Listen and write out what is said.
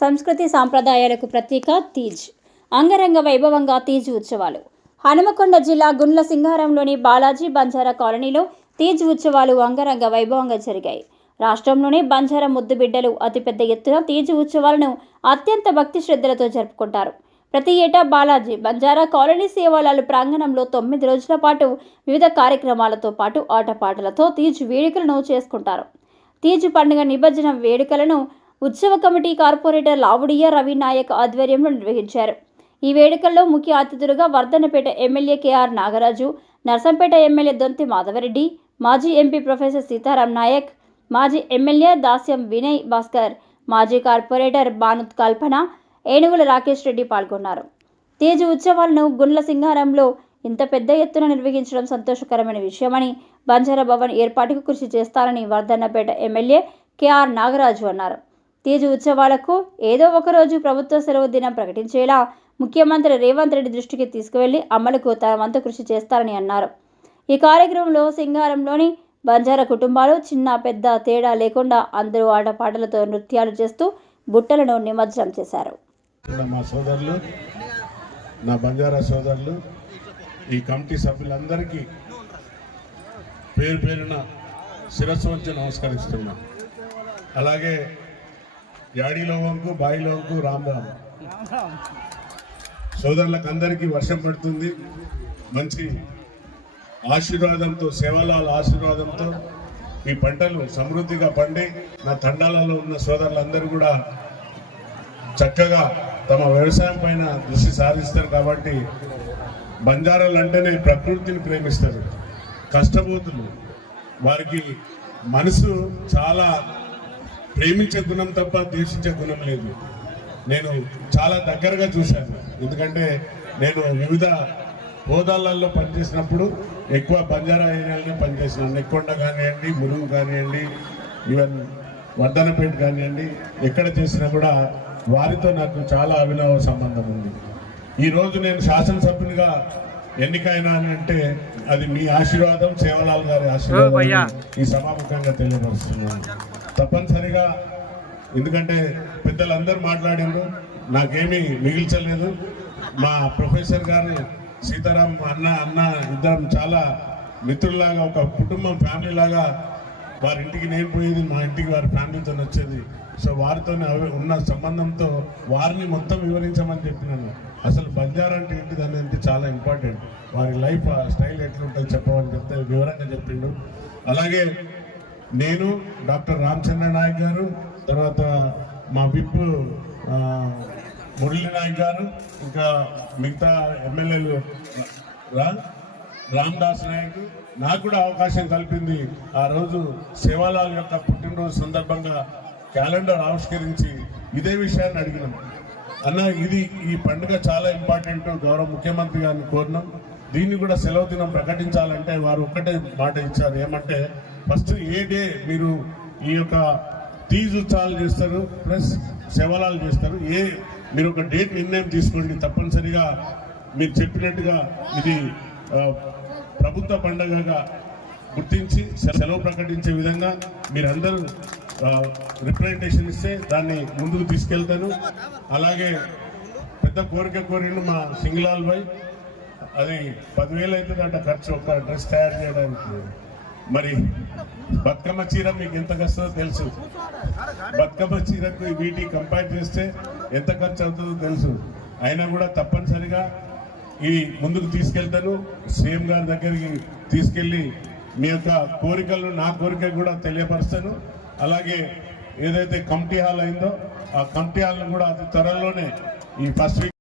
సంస్కృతి సాంప్రదాయాలకు ప్రత్యేక తీజ్. అంగరంగ వైభవంగా తీజ్ ఉత్సవాలు. హనుమకొండ జిల్లా గుండ్ల సింగారంలోని బాలాజీ బంజారా కాలనీలో తీజ్ ఉత్సవాలు అంగరంగ వైభవంగా జరిగాయి. రాష్ట్రంలోనే బంజారా ముద్దు బిడ్డలు అతిపెద్ద ఎత్తున తీజ్ ఉత్సవాలను అత్యంత భక్తి శ్రద్ధలతో జరుపుకుంటారు. ప్రతి ఏటా బాలాజీ బంజారా కాలనీ సేవాలాలు ప్రాంగణంలో తొమ్మిది రోజుల పాటు వివిధ కార్యక్రమాలతో పాటు ఆటపాటలతో తీజ్ వేడుకలను చేసుకుంటారు. తీజు పండుగ నిమజ్జన వేడుకలను ఉత్సవ కమిటీ కార్పొరేటర్ లావుడియ రవి నాయక్ ఆధ్వర్యంలో నిర్వహించారు. ఈ వేడుకల్లో ముఖ్య అతిథులుగా Vardhannapet MLA KR Nagaraju Narsampet MLA Donthi Madhava Reddy మాజీ ఎంపీ ప్రొఫెసర్ సీతారాం నాయక్ మాజీ ఎమ్మెల్యే దాస్యం వినయ్ భాస్కర్ మాజీ కార్పొరేటర్ బానుత్ కల్పన ఏనుగుల రాకేష్ రెడ్డి పాల్గొన్నారు. తేజ ఉత్సవాలను గుండ్ల సింగారంలో ఇంత పెద్ద ఎత్తున నిర్వహించడం సంతోషకరమైన విషయమని బంజారా భవన్ ఏర్పాటుకు కృషి చేస్తారని వర్ధన్నపేట ఎమ్మెల్యే కేఆర్ నాగరాజు అన్నారు. తేజ్ ఉత్సవాలకు ఏదో ఒకరోజు ప్రభుత్వ సెలవు దినం ప్రకటించేలా ముఖ్యమంత్రి రేవంత్ రెడ్డి దృష్టికి తీసుకువెళ్ళి అమలుకు తన వంతు కృషి చేస్తారని అన్నారు. ఈ కార్యక్రమంలో సింగారంలోని బంజారా కుటుంబాలు చిన్న పెద్ద తేడా లేకుండా అందరూ ఆటపాటలతో నృత్యాలు చేస్తూ బుట్టలను నిమజ్జనం చేశారు. మా సోదరులు నా బంజారా సోదరులు ఈ కమిటీ సభ్యులందరికీ పేరు పేరున శిరస్సు వంచి నమస్కరిస్తున్నాను అలాగే యాడీలో వంకు బాయిలో వంకు రామ్ రామ్ సోదరులకు అందరికీ వర్షం పడుతుంది. మంచి ఆశీర్వాదంతో సేవలాల ఆశీర్వాదంతో ఈ పంటలు సమృద్ధిగా పండి నా తండాలలో ఉన్న సోదరులందరూ కూడా చక్కగా తమ వ్యవసాయం పైన దృష్టి సారిస్తారు కాబట్టి బంజారాలు అంటేనే ప్రకృతిని ప్రేమిస్తారు. కష్టపోతులు. వారికి మనసు చాలా ప్రేమించే గుణం తప్ప ద్వేషించే గుణం లేదు. నేను చాలా దగ్గరగా చూశాను. ఎందుకంటే నేను వివిధ హోదాలలో పనిచేసినప్పుడు ఎక్కువ బంజారా ఏరియాలోనే పనిచేసినాను. నెక్కొండ కానివ్వండి ములుగు కానివ్వండి ఈవెన్ వర్ధనపేట కానివ్వండి ఎక్కడ చేసినా కూడా వారితో నాకు చాలా అభినవ సంబంధం ఉంది. ఈ రోజు నేను శాసనసభ్యునిగా ఎన్నికైనా అని అంటే అది మీ ఆశీర్వాదం సేవలాల్ గారి ఆశీర్వాదం ఈ సభాముఖంగా తెలియపరుస్తున్నాను. తప్పనిసరిగా ఎందుకంటే పెద్దలందరూ మాట్లాడిండ్రు నాకేమీ మిగిల్చలేదు. మా ప్రొఫెసర్ గారు సీతారాం అన్న అన్న ఇద్దరం చాలా మిత్రుల్లాగా ఒక కుటుంబం ఫ్యామిలీ లాగా వారి ఇంటికి నేను పోయేది మా ఇంటికి వారి ఫ్యామిలీతో వచ్చేది సో వారితో ఉన్న సంబంధంతో వారిని మొత్తం వివరించమని చెప్పినాను. అసలు బంజారా అంటే ఏంటిది అనేది చాలా ఇంపార్టెంట్. వారి లైఫ్ స్టైల్ ఎట్లుంటుందో చెప్పమని చెప్తే వివరంగా చెప్పిండు. అలాగే నేను డాక్టర్ రామచంద్ర నాయక్ గారు తర్వాత మా విప్ మురళీ నాయక్ గారు ఇంకా మిగతా ఎమ్మెల్యేలు రా రామ్దాస్ నాయక్ నాకు కూడా అవకాశం కల్పింది. ఆ రోజు సేవాలాల్ యొక్క పుట్టినరోజు సందర్భంగా క్యాలెండర్ ఆవిష్కరించి ఇదే విషయాన్ని అడిగినాం. అన్న ఇది ఈ పండుగ చాలా ఇంపార్టెంట్ గౌరవ ముఖ్యమంత్రి గారిని కోరినాం. దీన్ని కూడా సెలవు దినం ప్రకటించాలంటే వారు ఒక్కటే మాట ఇచ్చారు. ఏమంటే ఫస్ట్ ఏ డే మీరు ఈ యొక్క తీజ్ ఉత్సవాలు చేస్తారు ప్లస్ శవలాలు చేస్తారు ఏ మీరు ఒక డేట్ నిర్ణయం తీసుకోండి తప్పనిసరిగా. మీరు చెప్పినట్టుగా ఇది ప్రభుత్వ పండుగగా గుర్తించి సెలవు ప్రకటించే విధంగా మీరందరూ రిప్రజెంటేషన్ ఇస్తే దాన్ని ముందుకు తీసుకెళ్తాను. అలాగే పెద్ద కోరిక కోరిండు మా సింగిలాల్ బాయ్. అది పదివేలు అవుతుందంట ఖర్చు ఒక డ్రెస్ తయారు చేయడానికి. మరి బతుకమ్మ చీర మీకు ఎంత కష్టమో తెలుసు. బతుకమ్మ చీరకు వీటి కంపేర్ చేస్తే ఎంత ఖర్చు అవుతుందో తెలుసు. అయినా కూడా తప్పనిసరిగా ఈ ముందుకు తీసుకెళ్తాను. సీఎం గారి దగ్గరికి తీసుకెళ్ళి మీ యొక్క కోరికలు నా కోరిక కూడా తెలియపరుస్తాను. అలాగే ఏదైతే కమిటీ హాల్ అయిందో ఆ కమిటీ హాల్ను కూడా అతి త్వరలోనే ఈ ఫస్ట్ వీక్